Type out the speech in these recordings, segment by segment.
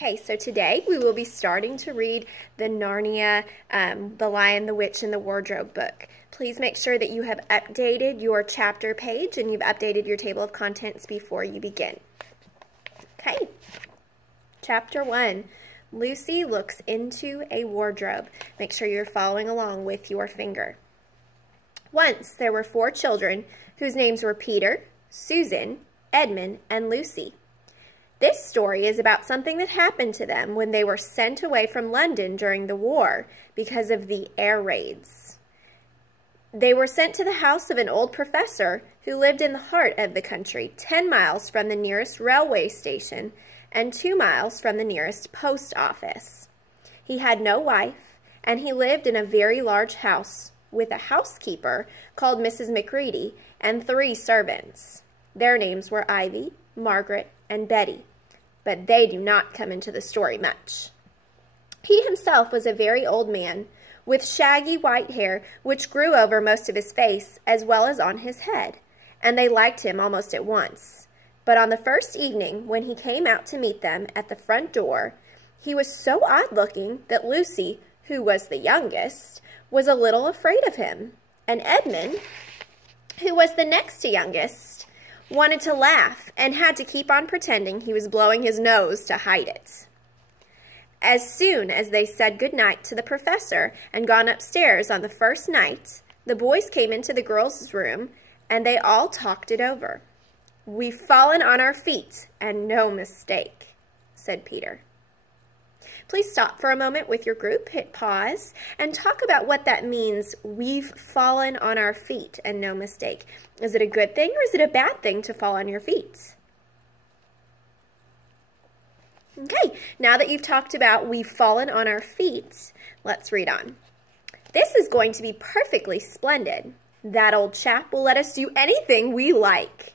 Okay, so today we will be starting to read the Narnia, The Lion, the Witch, and the Wardrobe book. Please make sure that you have updated your chapter page and you've updated your table of contents before you begin. Okay, Chapter 1, Lucy looks into a wardrobe. Make sure you're following along with your finger. Once there were 4 children whose names were Peter, Susan, Edmund, and Lucy. This story is about something that happened to them when they were sent away from London during the war because of the air raids. They were sent to the house of an old professor who lived in the heart of the country, 10 miles from the nearest railway station and 2 miles from the nearest post office. He had no wife, and he lived in a very large house with a housekeeper called Mrs. McReady and 3 servants. Their names were Ivy, Margaret, and Betty, but they do not come into the story much. He himself was a very old man, with shaggy white hair which grew over most of his face as well as on his head, and they liked him almost at once. But on the first evening, when he came out to meet them at the front door, he was so odd-looking that Lucy, who was the youngest, was a little afraid of him, and Edmund, who was the next to youngest, wanted to laugh and had to keep on pretending he was blowing his nose to hide it. As soon as they said good night to the professor and gone upstairs on the first night, the boys came into the girls' room and they all talked it over. "We've fallen on our feet, and no mistake," said Peter. Please stop for a moment with your group, hit pause, and talk about what that means, we've fallen on our feet and no mistake. Is it a good thing or is it a bad thing to fall on your feet? Okay, now that you've talked about we've fallen on our feet, let's read on. This is going to be perfectly splendid. That old chap will let us do anything we like.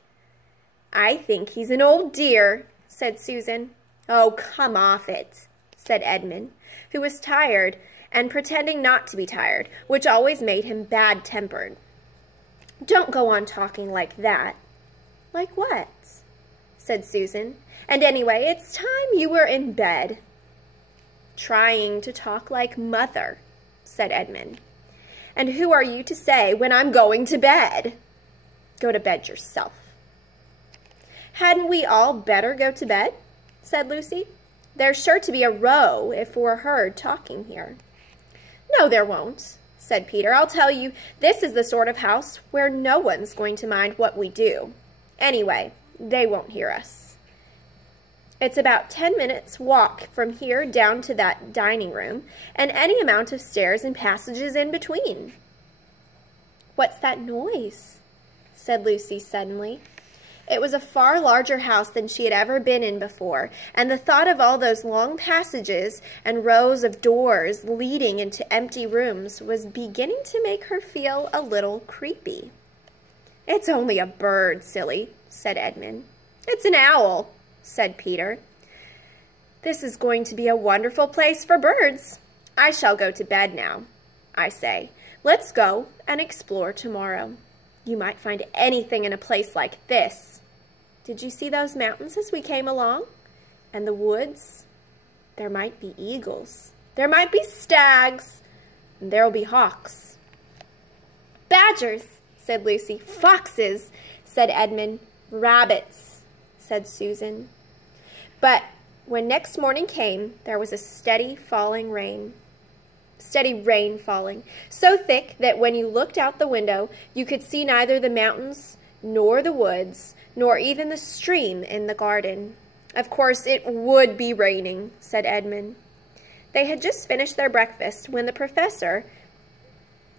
I think he's an old dear, said Susan. Oh, come off it, said Edmund, who was tired and pretending not to be tired, which always made him bad-tempered. Don't go on talking like that. Like what? Said Susan. And anyway, it's time you were in bed. Trying to talk like mother, said Edmund. And who are you to say when I'm going to bed? Go to bed yourself. Hadn't we all better go to bed? Said Lucy. There's sure to be a row if we're heard talking here. No, there won't, said Peter. I'll tell you, this is the sort of house where no one's going to mind what we do. Anyway, they won't hear us. It's about 10 minutes' walk from here down to that dining room, and any amount of stairs and passages in between. What's that noise? Said Lucy suddenly. It was a far larger house than she had ever been in before, and the thought of all those long passages and rows of doors leading into empty rooms was beginning to make her feel a little creepy. It's only a bird, silly, said Edmund. It's an owl, said Peter. This is going to be a wonderful place for birds. I shall go to bed now, I say. Let's go and explore tomorrow. You might find anything in a place like this. Did you see those mountains as we came along? And the woods? There might be eagles. There might be stags. And there'll be hawks. Badgers, said Lucy. Foxes, said Edmund. Rabbits, said Susan. But when next morning came, there was a steady rain falling, so thick that when you looked out the window, you could see neither the mountains, nor the woods, nor even the stream in the garden. Of course, it would be raining, said Edmund. They had just finished their breakfast with the professor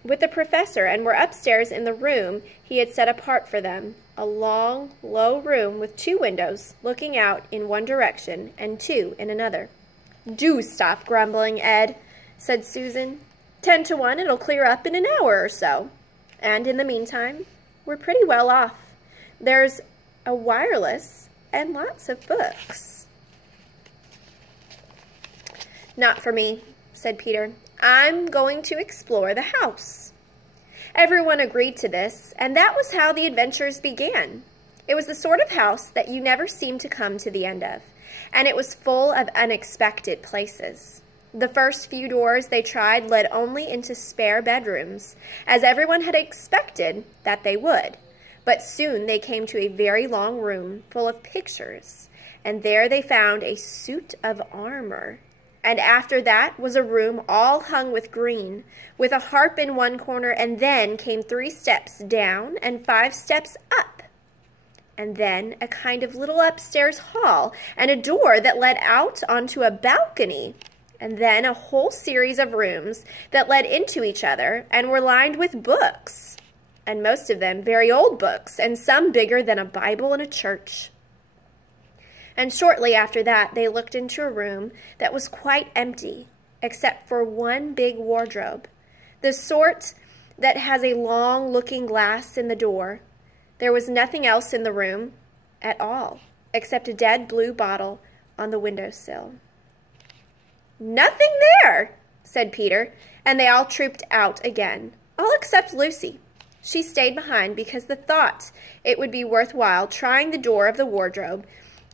and were upstairs in the room he had set apart for them, a long, low room with 2 windows looking out in one direction and 2 in another. Do stop grumbling, Ed, said Susan. 10 to 1, it'll clear up in an hour or so. And in the meantime, we're pretty well off. There's a wireless and lots of books. Not for me, said Peter. I'm going to explore the house. Everyone agreed to this, and that was how the adventures began. It was the sort of house that you never seemed to come to the end of. and it was full of unexpected places. The first few doors they tried led only into spare bedrooms, as everyone had expected that they would. But soon they came to a very long room full of pictures, and there they found a suit of armor. And after that was a room all hung with green, with a harp in one corner, and then came 3 steps down and 5 steps up. And then a kind of little upstairs hall, and a door that led out onto a balcony, and then a whole series of rooms that led into each other and were lined with books, and most of them very old books, and some bigger than a Bible in a church. And shortly after that, they looked into a room that was quite empty, except for one big wardrobe, the sort that has a long looking glass in the door. There was nothing else in the room at all, except a dead blue bottle on the windowsill. "Nothing there," said Peter, and they all trooped out again, all except Lucy. She stayed behind because the thought it would be worthwhile trying the door of the wardrobe,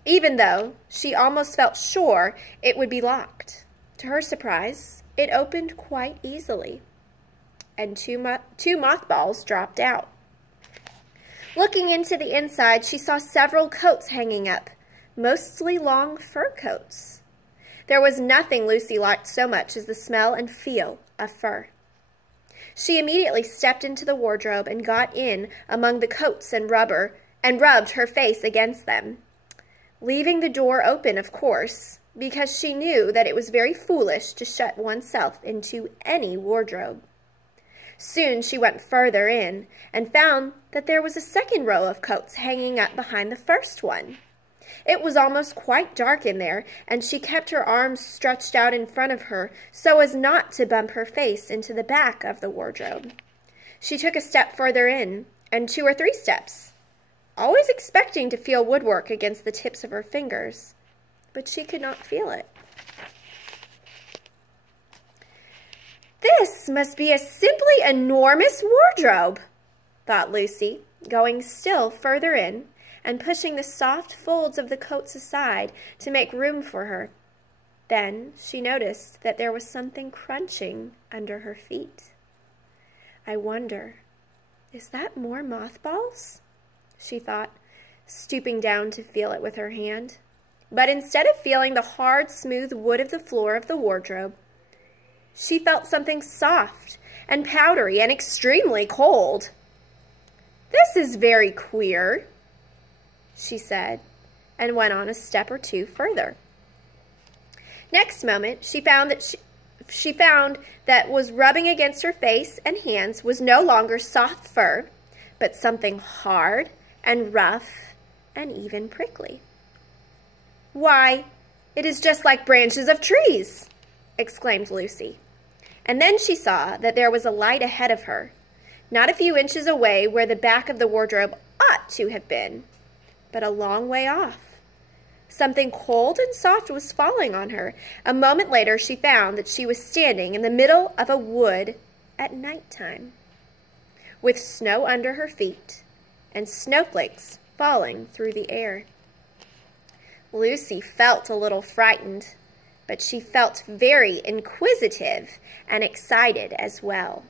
even though she almost felt sure it would be locked. To her surprise, it opened quite easily, and two mothballs dropped out. Looking into the inside, she saw several coats hanging up, mostly long fur coats. There was nothing Lucy liked so much as the smell and feel of fur. She immediately stepped into the wardrobe and got in among the coats and rubbed her face against them, leaving the door open, of course, because she knew that it was very foolish to shut oneself into any wardrobe. Soon she went further in and found that there was a second row of coats hanging up behind the first one. It was almost quite dark in there, and she kept her arms stretched out in front of her so as not to bump her face into the back of the wardrobe. She took a step further in, and 2 or 3 steps, always expecting to feel woodwork against the tips of her fingers, but she could not feel it. "This must be a simply enormous wardrobe," thought Lucy, going still further in and pushing the soft folds of the coats aside to make room for her. Then she noticed that there was something crunching under her feet. "I wonder, is that more mothballs?" she thought, stooping down to feel it with her hand. But instead of feeling the hard, smooth wood of the floor of the wardrobe, she felt something soft and powdery and extremely cold. "This is very queer," she said, and went on a step or 2 further. Next moment, she found that was rubbing against her face and hands was no longer soft fur, but something hard and rough and even prickly. "Why, it is just like branches of trees," exclaimed Lucy. And then she saw that there was a light ahead of her, not a few inches away where the back of the wardrobe ought to have been, but a long way off. Something cold and soft was falling on her. A moment later, she found that she was standing in the middle of a wood at nighttime, with snow under her feet and snowflakes falling through the air. Lucy felt a little frightened, but she felt very inquisitive and excited as well.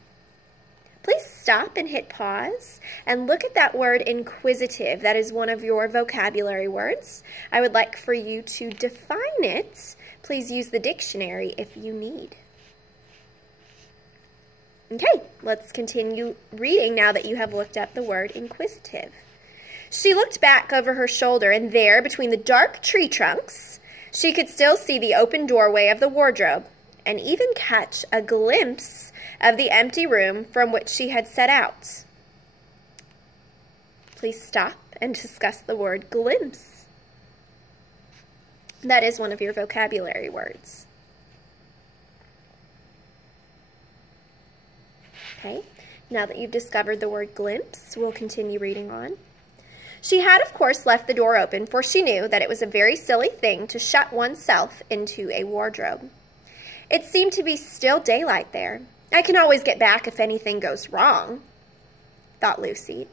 Please stop and hit pause and look at that word inquisitive. That is one of your vocabulary words. I would like for you to define it. Please use the dictionary if you need. Okay, let's continue reading now that you have looked up the word inquisitive. She looked back over her shoulder, and there, between the dark tree trunks, she could still see the open doorway of the wardrobe, and even catch a glimpse of the empty room from which she had set out. Please stop and discuss the word glimpse. That is one of your vocabulary words. Okay, now that you've discovered the word glimpse, we'll continue reading on. She had, of course, left the door open, for she knew that it was a very silly thing to shut oneself into a wardrobe. It seemed to be still daylight there. "I can always get back if anything goes wrong," thought Lucy.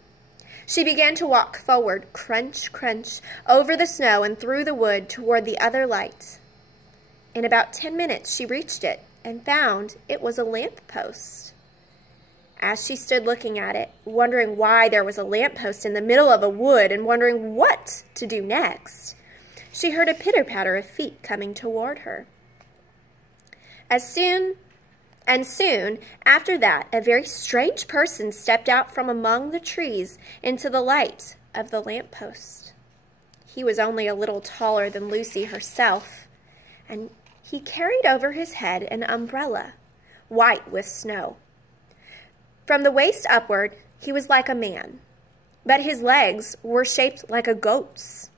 She began to walk forward, crunch, crunch, over the snow and through the wood toward the other light. In about 10 minutes, she reached it and found it was a lamp-post. As she stood looking at it, wondering why there was a lamp-post in the middle of a wood and wondering what to do next, she heard a pitter-patter of feet coming toward her. Soon after that, a very strange person stepped out from among the trees into the light of the lamp-post. He was only a little taller than Lucy herself, and he carried over his head an umbrella, white with snow. From the waist upward, he was like a man, but his legs were shaped like a goat's.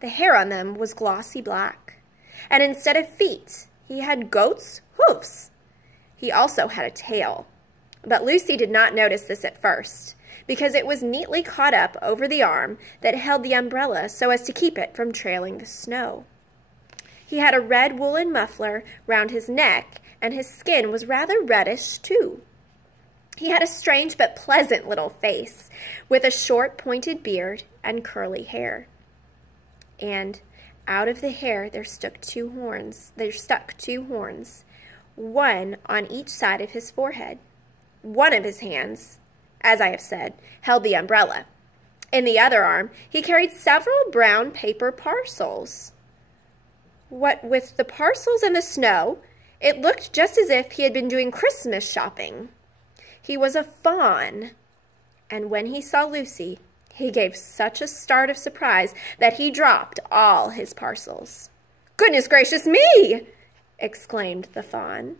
The hair on them was glossy black, and instead of feet, he had goat's hoofs. He also had a tail, but Lucy did not notice this at first, because it was neatly caught up over the arm that held the umbrella so as to keep it from trailing the snow. He had a red woolen muffler round his neck, and his skin was rather reddish, too. He had a strange but pleasant little face, with a short pointed beard and curly hair. And out of the hair there stuck two horns, one on each side of his forehead. One of his hands, as I have said, held the umbrella. In the other arm he carried several brown paper parcels. What with the parcels and the snow, it looked just as if he had been doing Christmas shopping. He was a fawn, and when he saw Lucy, he gave such a start of surprise that he dropped all his parcels. "Goodness gracious me!" exclaimed the fawn.